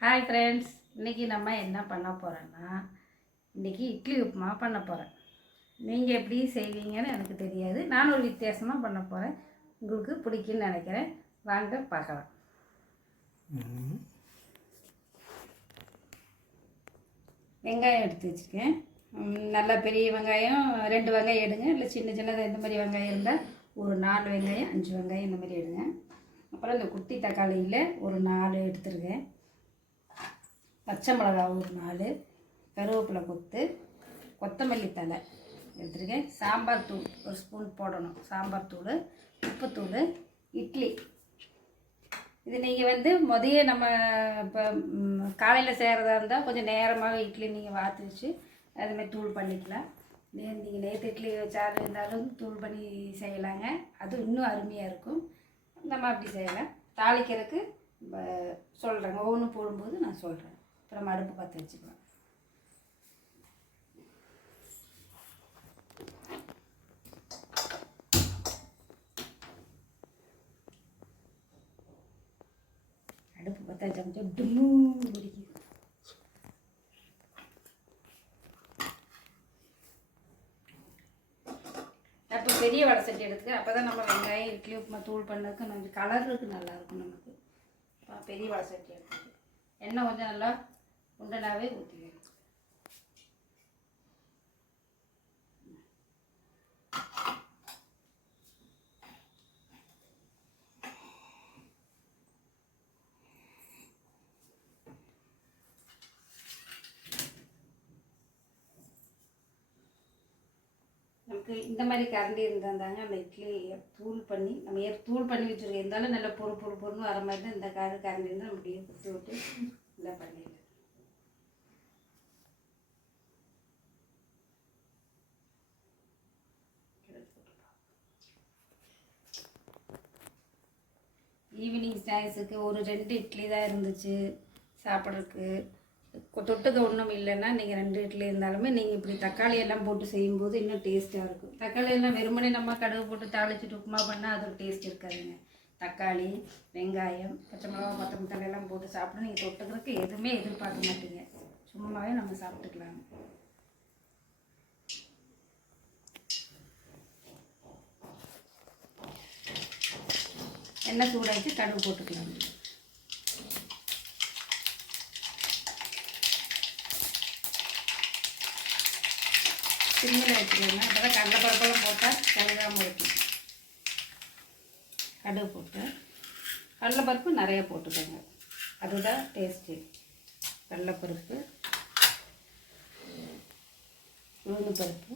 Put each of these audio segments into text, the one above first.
Hi friends இன்றைக்கி நம்ம என்ன பண்ண போகிறோன்னா இன்றைக்கி இட்லி உப்புமா பண்ண போகிறேன் நீங்கள் எப்படி செய்வீங்கன்னு எனக்கு தெரியாது. நான் ஒரு வித்தியாசமாக பண்ண போகிறேன் உங்களுக்கு பிடிக்குன்னு நினைக்கிறேன். வாங்க பார்க்கலாம். வெங்காயம் எடுத்து வச்சுருக்கேன். நல்லா பெரிய வெங்காயம் ரெண்டு வெங்காயம் எடுங்க. இல்லை சின்ன சின்னதாக இந்த மாதிரி வெங்காயம் இருந்தால் ஒரு நாலு வெங்காயம் அஞ்சு வெங்காயம் இந்த மாதிரி எடுங்க. அப்புறம் இந்த குட்டி தக்காளியில் ஒரு நாலு எடுத்துருக்கேன். பச்சை மிளகா ஒரு நாலு கருவேப்பிலை கொத்து கொத்தமல்லி தழை எடுத்துருக்கேன். சாம்பார் தூள் ஒரு ஸ்பூன் போடணும். சாம்பார் தூள் உப்புத்தூள் இட்லி. இது நீங்கள் வந்து முதைய நம்ம இப்போ காலையில் செய்கிறதா இருந்தால் கொஞ்சம் நேரமாக இட்லி நீங்கள் வாத்து வச்சு அதுமாதிரி தூள் பண்ணிக்கலாம். நீங்கள் நேற்று இட்லி வச்சாலும் இருந்தாலும் தூள் பண்ணி செய்யலாங்க. அது இன்னும் அருமையாக இருக்கும். நம்ம அப்படி செய்யலாம் தாளிக்கிறதுக்கு சொல்கிறேங்க ஒவ்வொன்று போடும்போது நான் சொல்கிறேன் அப்புறம் அடுப்பு பற்ற வச்சுக்கலாம். அடுப்பு பற்ற வச்சா டும்மு பிடிக்கும் அப்போ பெரிய வடை சட்டி எடுத்துக்க. அப்போ தான் நம்ம வெங்காயம் இட்லி உப்புமா தூள் பண்ணதுக்கு நம்ம கலருக்கு நல்லாயிருக்கும் நமக்கு. பெரிய வடை சட்டி எடுத்துக்க. எண்ணெய் கொஞ்சம் நல்லா உண்டனாவே ஊற்றி நமக்கு இந்த மாதிரி கரண்டி இருந்தாங்க அந்த இட்லி தூள் பண்ணி நம்ம ஏற் தூள் பண்ணி வச்சுருக்கோம்? இருந்தாலும் நல்லா பொறு பொறு பொருன்னு வர மாதிரி தான் இந்த கரு கரண்டி இருந்தால் நம்ம அப்படியே குத்தி விட்டு நல்லா பண்ணிடலாம். ஈவினிங் ஸ்நாக்ஸுக்கு ஒரு ரெண்டு இட்லி தான் இருந்துச்சு சாப்பிட்றதுக்கு. தொட்டுக்க ஒன்றும் இல்லைன்னா நீங்கள் ரெண்டு இட்லி இருந்தாலுமே நீங்கள் இப்படி தக்காளி எல்லாம் போட்டு செய்யும்போது இன்னும் டேஸ்ட்டாக இருக்கும். தக்காளி எல்லாம் வெறுமனே நம்ம கடுகு போட்டு தாளிச்சிட்டு உப்புமா பண்ணால் அது டேஸ்ட் இருக்காதுங்க. தக்காளி வெங்காயம் பச்சை மிளகா கொத்தமல்லி தழை எல்லாம் போட்டு சாப்பிட்டு நீங்கள் தொட்டுக்கிறதுக்கு எதுவுமே எதிர்பார்க்க மாட்டீங்க. சும்மாவே நம்ம சாப்பிட்டுக்கலாம். எண்ணெய் சூடாச்சு கடுகு போட்டுக்கலாம். சிம்மில் வச்சுக்கோங்க அப்போ தான் கடலைப்பருப்பெல்லாம் போட்டால் கருகாமல் இருக்கும் கடுகு போட்டு கடலைப்பருப்பு நிறைய போட்டுக்கோங்க. அதுதான் டேஸ்ட்டு கடலைப்பருப்பு உளுந்து பருப்பு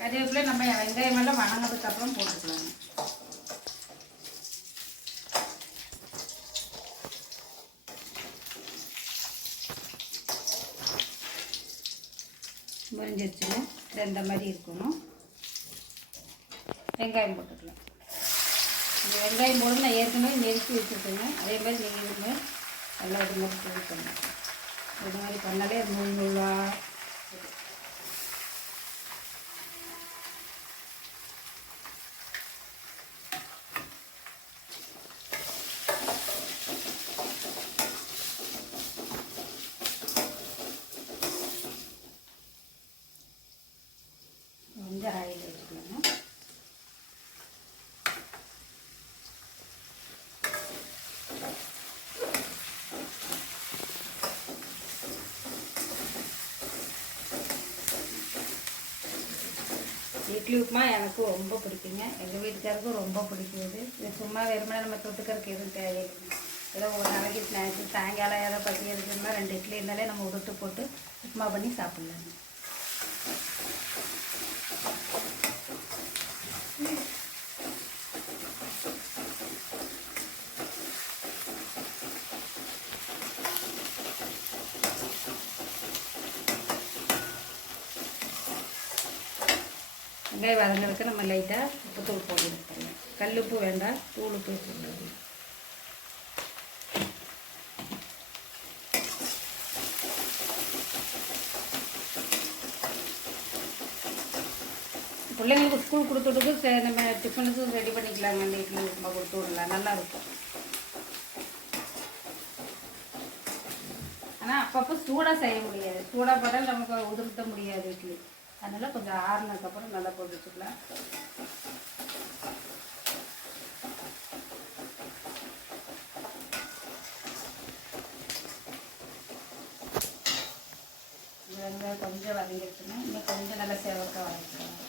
கறிவேப்பிலை நம்ம வெங்காயம் எல்லாம் வணங்கினதுக்கப்புறம் போட்டுக்கலாங்க. முறிஞ்சிருச்சுங்க இந்த மாதிரி இருக்கணும். வெங்காயம் போட்டுக்கலாம். இந்த வெங்காயம் போட்டு நான் ஏற்கனவே நெருக்கி வச்சுருக்கேங்க. அதே மாதிரி நீங்கள் நல்லா இது மாதிரி தூள் பண்ணலாம். இது மாதிரி பண்ணாலே அது நூல் நூலாக இட்லி உப்புமா எனக்கு ரொம்ப பிடிக்குங்க. எங்கள் வீட்டுக்காருக்கும் ரொம்ப பிடிக்கும் இது இது சும்மா வெறுமனே நம்ம தொட்டுக்கிறதுக்கு எதுவும் தேவையில்லைங்க ஏதோ ஒரு நாளைக்கு ஸ்நாக்ஸு சாயங்காலம் ஏதோ பற்றி எதுக்குன்னா ரெண்டு இட்லி இருந்தாலே நம்ம உருட்டு போட்டு உப்புமா பண்ணி சாப்பிட்லாங்க. வெங்காயம் வதங்கிறதுக்கு நம்ம லைட்டாக உப்புத்தூள் போட்டு எடுத்துக்கலாம் கல் உப்பு வேண்டாம் தூள் உப்பு போடணும் பிள்ளைங்களுக்கு ஸ்கூல் கொடுத்துட்டு சரி நம்ம டிஃபனுக்கும் ரெடி பண்ணிக்கலாங்க அந்த இட்லி உப்புமா கொடுத்து விடலாம். நல்லாயிருக்கும் ஆனால் அப்பப்போ சூடாக செய்ய முடியாது. சூடாக போட்டால் நமக்கு உதிர்த்த முடியாது இட்லி. அதனால் கொஞ்சம் ஆறுனதுக்கப்புறம் நல்லா போட்டு வச்சுக்கலாம். வெங்காயம் கொஞ்சம் வதங்கிடுச்சுன்னா இன்னும் கொஞ்சம் நல்லா சேவக்காய் வதக்கலாம்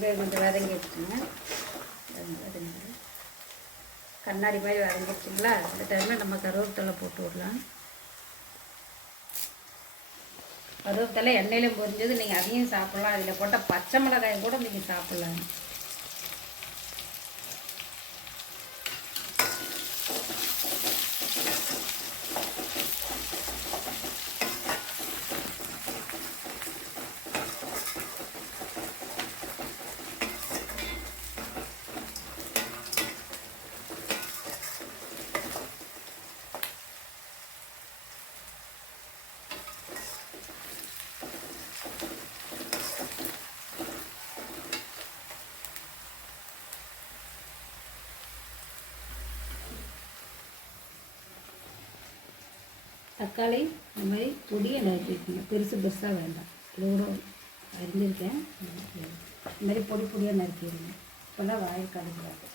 வெங்காயம் கொஞ்சம் வதங்கி வச்சுக்கோங்க கண்ணாடி மாதிரி வதங்கிடுச்சுங்களா இந்த டைமில் நம்ம கருவேப்பிலை போட்டு விடலாம். கருவேப்பிலை எண்ணெயிலும் பொரிஞ்சது நீங்கள் அதையும் சாப்பிட்லாம். அதில் போட்ட பச்சை மிளகாயும் கூட நீங்கள் சாப்பிட்லாம். தக்காளி இந்த மாதிரி பொடியை நறுக்கிக்கணும் பெருசு பெருசாக வேண்டாம். இதோட அறிஞ்சிருக்கேன். இந்த மாதிரி பொடி பொடியாக நறுக்கிடுங்க. இப்போல்லாம் வாயில் கடுக்கூடாது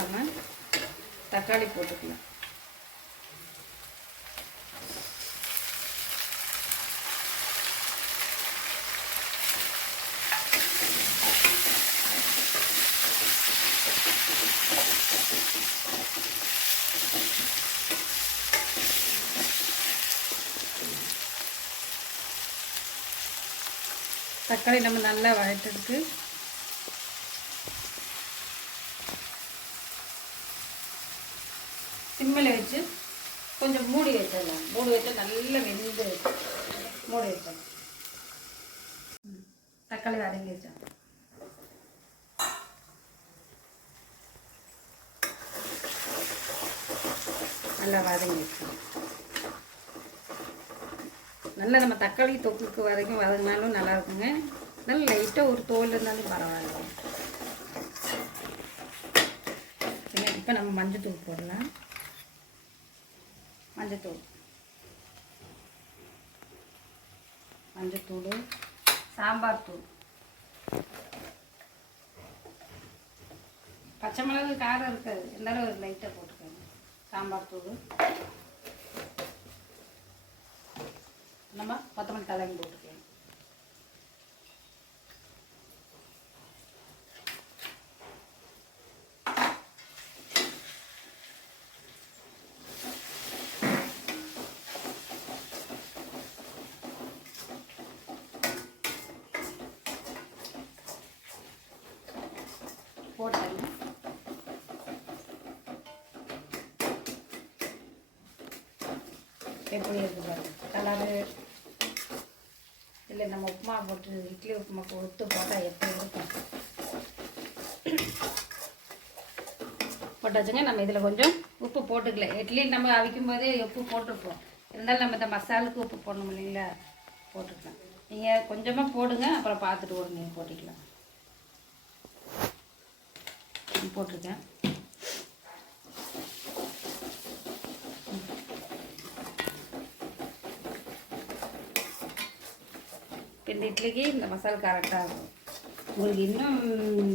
நம்ம தக்காளி போட்டுக்கலாம். தக்காளி நம்ம நல்லா வழட்டதுக்கு சிம்மில் வச்சு கொஞ்சம் மூடி வச்சிடலாம். மூடி வச்சு நல்லா வெந்து மூடி வச்சோம் ம். தக்காளி வச்சோம் நல்லா வதங்கி வச்சோம் நல்லா நம்ம தக்காளி தொக்குக்கு வரைக்கும் வதங்கினாலும் நல்லா இருக்குங்க. நல்லா லைட்டாக ஒரு தோல் இருந்தாலும் பரவாயில்ல இப்போ நம்ம மஞ்சத்தூள் போடலாம். மஞ்சத்தூள். மஞ்சத்தூள் சாம்பார் தூள். பச்சை மிளகு காரம் இருக்காது. இருந்தாலும் ஒரு லைட்டாக போட்டுக்கோங்க. சாம்பார் தூள். நம்ம கொத்தமல்லி தலையும் போட்டுக்கலாம். போட்டாங்க எப்படி இருக்கு பாருங்க? கலரு இல்லை நம்ம உப்புமா போட்டு இட்லி உப்புமா கொடுத்து போட்டால் எப்படி இருக்கும்? போட்டாச்சுங்க நம்ம இதில் கொஞ்சம் உப்பு போட்டுக்கல இட்லி நம்ம அவிக்கும் போதே உப்பு போட்டிருப்போம். இருந்தாலும் நம்ம இந்த மசாலுக்கு உப்பு போடணும் இல்லைங்களா? போட்டுக்கலாம். நீங்கள் கொஞ்சமாக போடுங்க அப்புறம் பார்த்துட்டு ஒரு நீங்கள் போட்டுக்கலாம். போட்டிருக்கேன். ரெண்டு இட்லிக்கு இந்த மசால் கரெக்டாக இருக்கும். உங்களுக்கு இன்னும்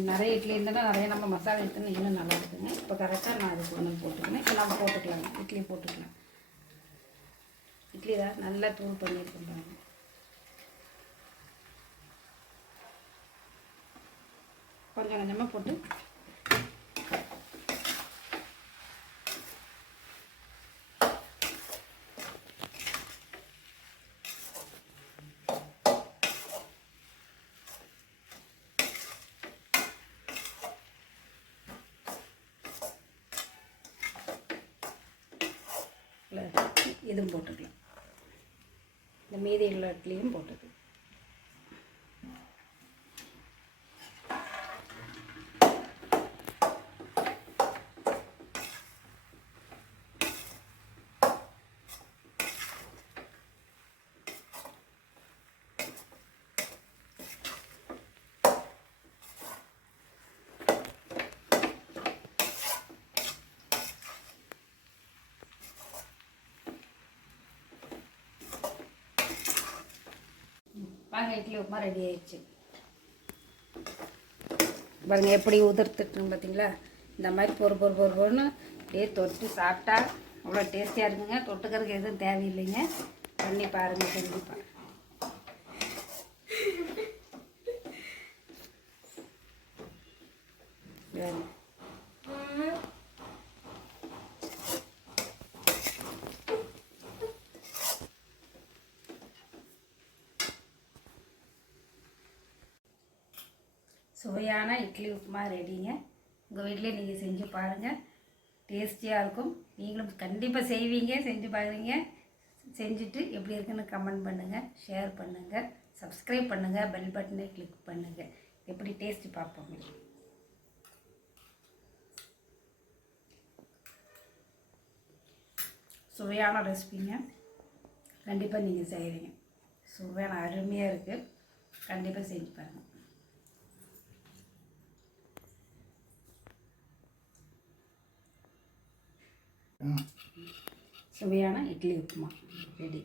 நிறைய இட்லி இருந்தாலும் நிறைய நம்ம மசாலா எடுத்துனா இன்னும் நல்லா இருக்குங்க. இப்போ கரெக்டாக நான் அதுக்கு ஒன்று போட்டுக்கிறேன். இப்போ நம்ம போட்டுக்கலாம். இட்லி போட்டுக்கலாம். இட்லி தான் நல்லா தூள் பண்ணியிருக்கோம் பாருங்க. கொஞ்சம் கொஞ்சமாக போட்டு இல்ல, இதுவும் போட்டுக்கலாம். இந்த மீதி உள்ள இட்லியும் போட்டுக்கலாம். வாங்க இட்லி உப்புமா ரெடி ஆயிடுச்சு. பாருங்க எப்படி உதிர்த்துட்டுன்னு பார்த்தீங்களா இந்த மாதிரி பொறு பொறு பொறு பொறுன்னு அப்படியே தொட்டு சாப்பிட்டா அவ்வளோ டேஸ்டியாக இருக்குங்க. தொட்டுக்கிறதுக்கு எதுவும் தேவையில்லைங்க. பண்ணி பாருங்கள் கண்டிப்பாக வேறு சுவையான இட்லி உப்புமா ரெடிங்க உங்கள் வீட்டிலே நீங்கள் செஞ்சு பாருங்கள் டேஸ்டியாக இருக்கும். நீங்களும் கண்டிப்பாக செய்வீங்க செஞ்சு பாருங்க. செஞ்சுட்டு எப்படி இருக்குன்னு கமெண்ட் பண்ணுங்கள் ஷேர் பண்ணுங்கள் சப்ஸ்கிரைப் பண்ணுங்கள் பெல் பட்டனை கிளிக் பண்ணுங்கள் எப்படி டேஸ்ட் பார்ப்போம் சுவையான ரெசிபிங்க கண்டிப்பாக நீங்கள் செய்கிறீங்க சுவையான அருமையாக இருக்குது கண்டிப்பாக செஞ்சு பாருங்கள் சுவையான இட்லி உப்புமா. ரெடி